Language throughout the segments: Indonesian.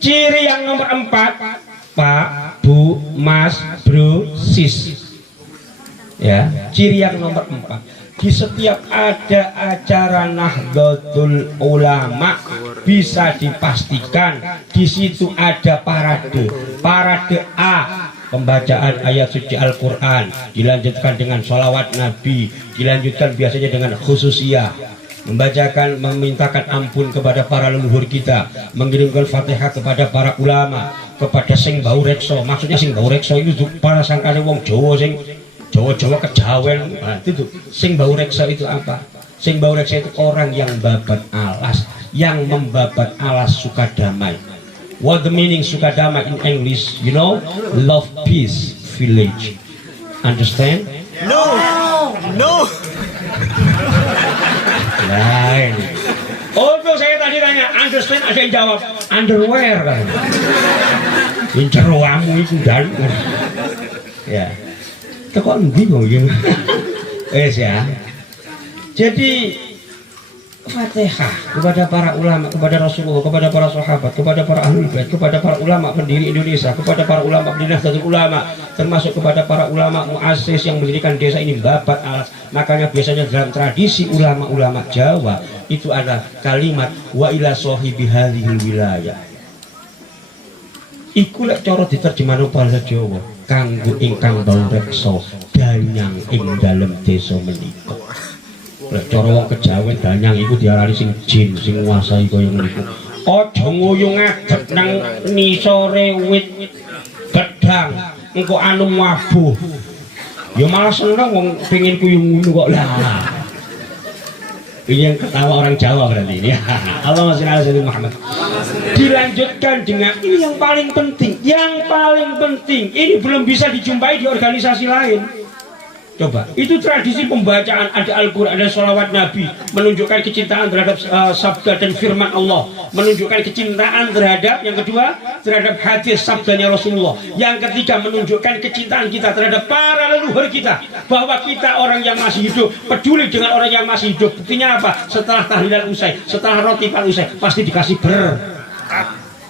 Ciri yang nomor 4, Pak, Bu, Mas, Bro, Sis. Ya, ciri yang nomor 4. Di setiap ada acara Nahdlatul Ulama bisa dipastikan di situ ada parade. Parade A, pembacaan ayat suci Al-Quran, dilanjutkan dengan sholawat Nabi, dilanjutkan biasanya dengan khususiyah, memintakan ampun kepada para leluhur kita, mengirimkan Fatihah kepada para ulama, kepada sing bau rekso. Maksudnya sing bau rekso itu para sangkane wong Jawa sing Jawa kejawen. Nah, itu sing bau rekso itu apa? Sing bau rekso itu orang yang babat alas, yang membabat alas suka damai. What the meaning suka damai in English? You know, love, peace, village. Understand? No, no. Lain. Untuk saya tadi tanya, understand, ada yang jawab underwear kan? Inceruamu itu dan ya. Kok bingung ya? Ya. Jadi Fatihah kepada para ulama, kepada Rasulullah, kepada para sahabat, kepada para ahli bait, kepada para ulama pendiri Indonesia, kepada para ulama pendiri Nahdlatul Ulama, termasuk kepada para ulama muassis yang mendirikan desa ini babat alas. Makanya biasanya dalam tradisi ulama-ulama Jawa itu ada kalimat wa ila sahibi hadhil wilayah. Iku lek cara diterjemahno bahasa Jawa, kanggo ingkang bau reksa danyang ing dalem desa menika. Lek cara wong kejawen danyang iku diarani sing jin sing nguasai kaya niku. Aja nguyung ngadeg nang nisore wit gedang engko anu mabuh. Ya malah seneng wong pengin kuyung ngono kok lah. Ini yang ketawa orang Jawa berarti ini. Allahumma shalli ala sayyidina Muhammad. Dilanjutkan dengan ini yang paling penting. Yang paling penting ini belum bisa dijumpai di organisasi lain. Coba, itu tradisi pembacaan ada Al-Quran, ada sholawat Nabi, menunjukkan kecintaan terhadap sabda dan firman Allah, menunjukkan kecintaan terhadap, yang kedua, terhadap hadis sabdanya Rasulullah, yang ketiga, menunjukkan kecintaan kita terhadap para leluhur kita, bahwa kita orang yang masih hidup, peduli dengan orang yang masih hidup. Buktinya apa? Setelah tahlilan usai, setelah rotifan usai, pasti dikasih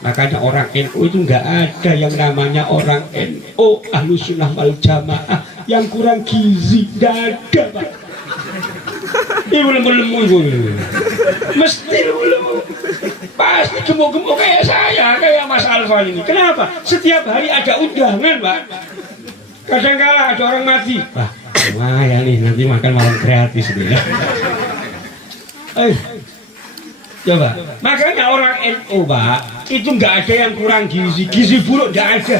Makanya orang NU itu nggak ada yang namanya orang NU Ahlus Sunnah wal Jamaah yang kurang gizi, nggak ada Pak. Ini belum mesti belum pasti gemuk-gemuk kayak saya, kayak Mas Alfa ini. Kenapa? Setiap hari ada undangan Pak. Kadang-kala ada orang mati, wah lumayan nih nanti makan malam gratis nih. Coba, makanya orang NU Pak itu nggak ada yang kurang gizi buruk nggak ada.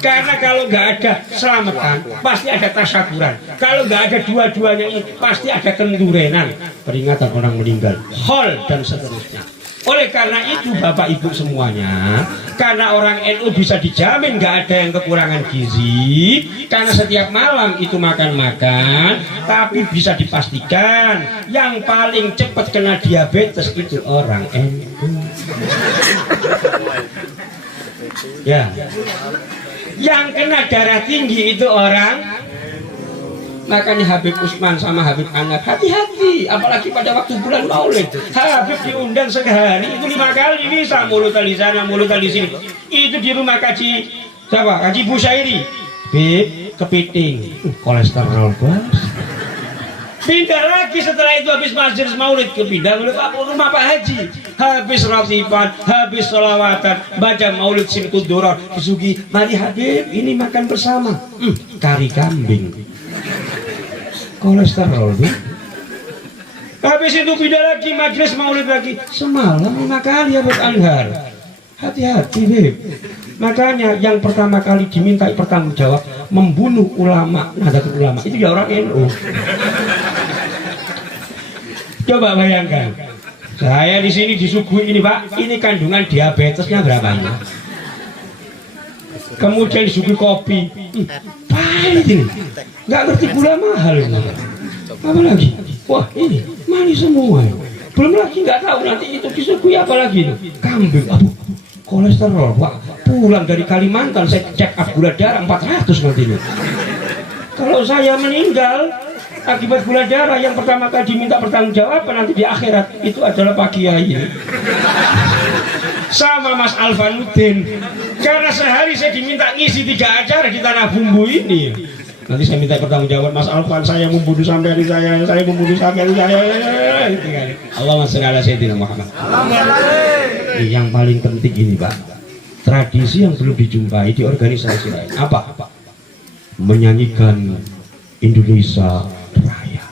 Karena kalau nggak ada selamatan, pasti ada tasyakuran. Kalau nggak ada dua-duanya ini, pasti ada kendurenan, peringatan orang meninggal, hol dan seterusnya. Oleh karena itu Bapak Ibu semuanya, karena orang NU bisa dijamin nggak ada yang kekurangan gizi, karena setiap malam itu makan-makan, tapi bisa dipastikan yang paling cepat kena diabetes itu orang NU. Ya, yang kena darah tinggi itu orang. Makanya Habib Usman sama Habib Anwar hati-hati, apalagi pada waktu bulan Maulid. Habib diundang sehari itu 5 kali bisa mulut di sana, mulut di sini. Itu di rumah kaji siapa? Kaji Busairi. Bib kepiting, kolesterol bos. Pindah lagi setelah itu habis majelis Maulid pindah rumah Pak Haji. Habis rotifan, habis sholawatan, baca Maulid Simkudurar, Sugi, mari Habib ini makan bersama. Kari kambing. Kolesterol tuh. Habis itu pindah lagi majelis Maulid lagi. Semalam 5 kali Habib Anwar. Hati-hati Beb. Makanya yang pertama kali dimintai pertanggung jawab membunuh ulama Nahdlatul Ulama itu ya orang NU. Coba bayangkan. Saya di sini disuguhi ini Pak, ini kandungan diabetesnya berapa ini? Kemudian disuguhi kopi. Pahit ini. Nggak ngerti gula mahal ini. Apa lagi? Wah ini manis semua. Belum lagi nggak tahu nanti itu disuguhi apa lagi itu? Kambing. Aduh, kolesterol. Wah, pulang dari Kalimantan saya cek up gula darah 400 nanti ini. Kalau saya meninggal Akibat gula darah yang pertama kali diminta pertanggungjawaban nanti di akhirat itu adalah Pak Kiai. Sama Mas Alvanuddin. Karena sehari saya diminta ngisi 3 acara di Tanah Bumbu ini. Nanti saya minta pertanggungjawaban Mas Alvan, saya membunuh sampai saya membunuh sampai saya. Allahumma shalli ala sayyidina Muhammad. Yang paling penting ini Pak, tradisi yang belum dijumpai di organisasi lain apa? Menyanyikan Indonesia Raya.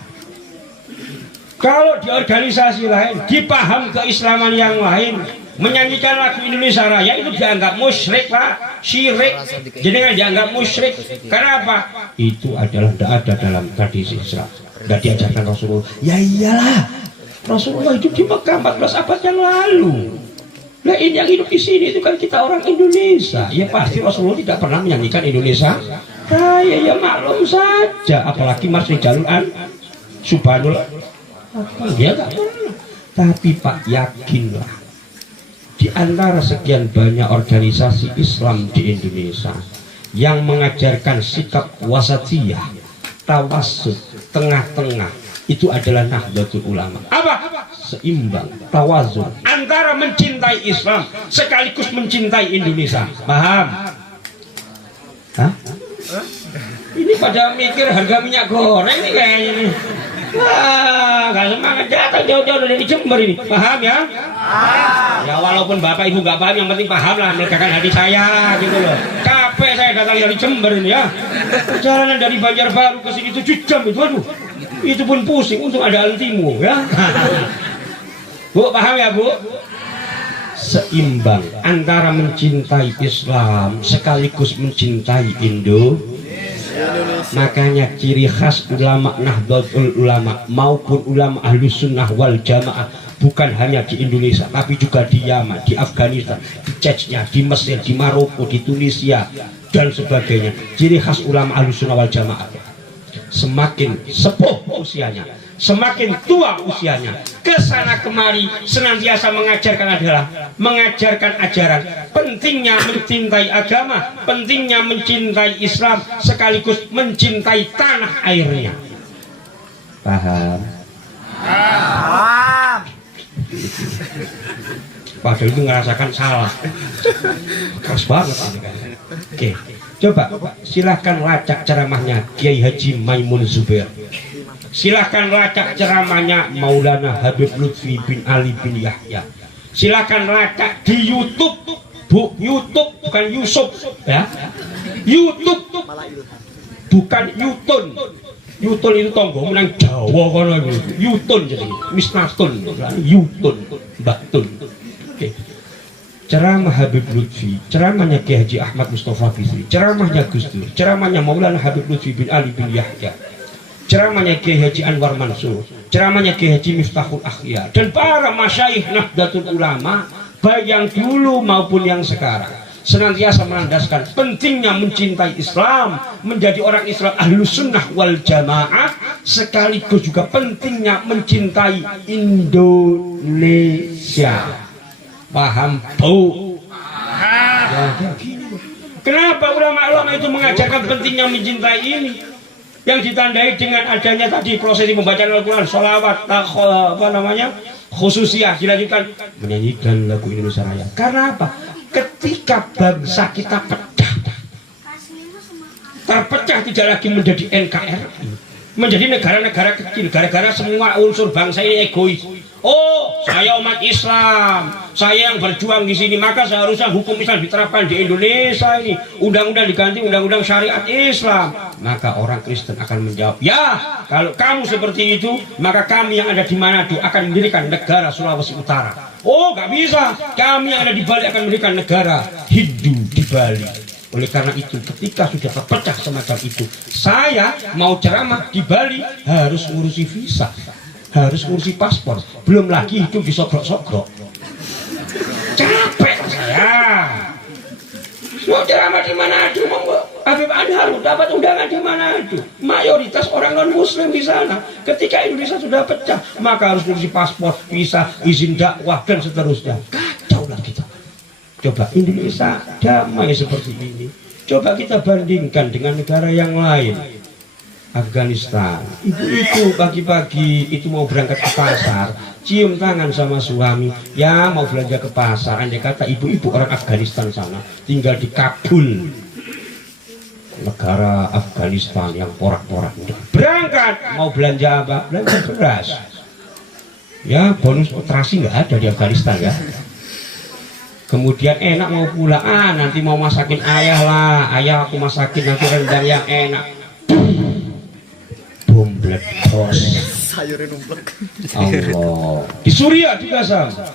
Kalau di organisasi lain, dipaham keislaman yang lain, menyanyikan lagu Indonesia Raya itu dianggap musyrik Pak, syirik. Jadi kan dianggap musyrik. Kenapa? Itu adalah tidak ada dalam tradisi Islam, tidak diajarkan Rasulullah. Ya iyalah, Rasulullah hidup di Mekah 14 abad yang lalu. Nah ini yang hidup di sini itu kan kita orang Indonesia. Ya pasti Rasulullah tidak pernah menyanyikan Indonesia Raya, ya maklum saja. Apalagi Mas Rijalul Subhanallah, dia nggak pernah. Tapi Pak yakinlah, di antara sekian banyak organisasi Islam di Indonesia yang mengajarkan sikap wasatiyah, tawassut, tengah-tengah, itu adalah Nahdlatul Ulama. Apa? Seimbang, tawazun antara mencintai Islam sekaligus mencintai Indonesia. Paham? Hah? Ini pada mikir harga minyak goreng nih kayaknya nih. Wah, gak semangat, datang jauh-jauh dari Jember ini. Paham ya? Ya walaupun bapak ibu gak paham, yang penting paham lah, melegakan hati saya gitu loh. Capek saya datang dari Jember ini ya. Perjalanan dari Banjarbaru ke sini 7 jam itu, aduh. Itu pun pusing, untung ada Altimo ya. Bu, paham ya Bu? Seimbang antara mencintai Islam sekaligus mencintai Indonesia. Makanya ciri khas ulama Nahdlatul Ulama maupun ulama Ahlus Sunnah wal Jamaah bukan hanya di Indonesia tapi juga di Yaman, di Afghanistan, di Chechnya, di Mesir, di Maroko, di Tunisia dan sebagainya. Ciri khas ulama Ahlus Sunnah wal Jamaah, semakin sepuh usianya, semakin tua usianya, kesana kemari senantiasa mengajarkan ajaran pentingnya mencintai agama, pentingnya mencintai Islam sekaligus mencintai tanah airnya. Paham? Paham. Padahal itu ngerasakan salah, keras banget ini kan. Oke, coba silahkan lacak ceramahnya Kiai Haji Maimun Zubair. Silahkan lacak ceramahnya Maulana Habib Lutfi bin Ali bin Yahya. Silahkan lacak di YouTube, Bu, YouTube bukan Yusuf ya. YouTube bukan Yutun. Yutun itu tonggo menang Jawa kono itu. Yutun jadi Misnatun, Yutun, Batun. Oke. Ceramah Habib Lutfi, ceramahnya Kiai Haji Ahmad Mustafa Bisri, ceramahnya Gus Dur, ceramahnya Maulana Habib Lutfi bin Ali bin Yahya, ceramahnya Kiai Haji Anwar Mansur, ceramahnya Kiai Haji Miftahul Akhyar, dan para masyayikh Nahdlatul Ulama baik yang dulu maupun yang sekarang senantiasa melandaskan pentingnya mencintai Islam, menjadi orang Islam Ahlus Sunnah wal Jamaah, sekaligus juga pentingnya mencintai Indonesia. Paham Bu? Ya, kenapa ulama-ulama itu mengajarkan pentingnya mencintai ini? Yang ditandai dengan adanya tadi prosesi pembacaan Al-Quran, sholawat, khususiyah, dilanjutkan menyanyikan lagu Indonesia Raya. Karena apa? Ketika bangsa kita terpecah tidak lagi menjadi NKRI, menjadi negara-negara kecil, gara-gara semua unsur bangsa ini egois. Oh, saya umat Islam, saya yang berjuang di sini, maka seharusnya hukum Islam diterapkan di Indonesia ini. Undang-undang diganti undang-undang syariat Islam. Maka orang Kristen akan menjawab, ya, kalau kamu seperti itu, maka kami yang ada di Manado akan mendirikan negara Sulawesi Utara. Oh, gak bisa, kami yang ada di Bali akan mendirikan negara Hindu di Bali. Oleh karena itu, ketika sudah terpecah semacam itu, saya mau ceramah di Bali harus ngurusi visa, harus ngurusi paspor, belum lagi hidup di sogrok-sogrok. Capek saya. Mau ceramah di Manado, Habib Anhar dapat undangan di Manado. Mayoritas orang non Muslim di sana. Ketika Indonesia sudah pecah, maka harus ngurusi paspor, visa, izin dakwah dan seterusnya. Kacau lah kita. Coba Indonesia damai seperti ini, coba kita bandingkan dengan negara yang lain. Afghanistan. Ibu-ibu pagi-pagi itu mau berangkat ke pasar, cium tangan sama suami, ya mau belanja ke pasar. Andai kata ibu-ibu orang Afghanistan sana, tinggal di Kabul, negara Afghanistan yang porak-porak, berangkat mau belanja apa? Belanja beras. Ya bonus operasi nggak ada di Afghanistan ya. Kemudian enak mau pulang, nanti mau masakin ayah lah, ayah aku masakin nanti rendang yang enak. Bom meledos. Sayurnya numplek. Allah. Di Suriah juga sama.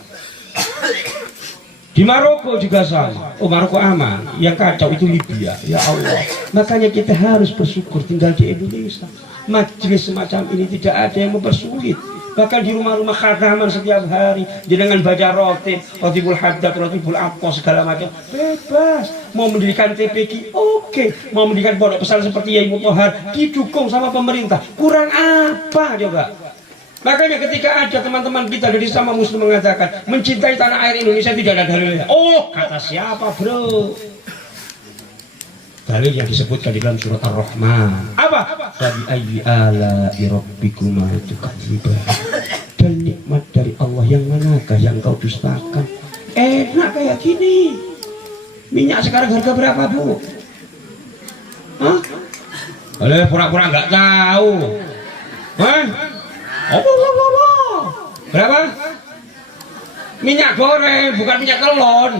Di Maroko juga sama. Oh Maroko aman. Yang kacau itu Libya. Ya Allah. Makanya kita harus bersyukur tinggal di Indonesia. Majelis semacam ini tidak ada yang mempersulit. Bahkan di rumah-rumah khataman setiap hari dengan baca rotibul haddad, rotibul apa segala macam bebas. Mau mendirikan TPQ oke. Mau mendirikan pondok pesantren seperti Yai Mutahar didukung sama pemerintah. Kurang apa coba? Makanya ketika ada teman-teman kita dari sama muslim mengatakan mencintai tanah air Indonesia tidak ada dalilnya. Oh kata siapa bro? Dalil yang disebutkan di dalam surat Ar-Rahman. Apa? Fabi ayyi ala'i rabbikuma tukadziban. Dan nikmat dari Allah yang manakah yang kau dustakan? Enak kayak gini. Minyak sekarang harga berapa bu? Hah? Oleh pura-pura nggak tahu. Hah? Apa? Berapa? Minyak goreng bukan minyak telon.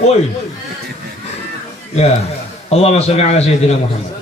Woi. Ya. Allahumma sholli ala sayyidina Muhammad.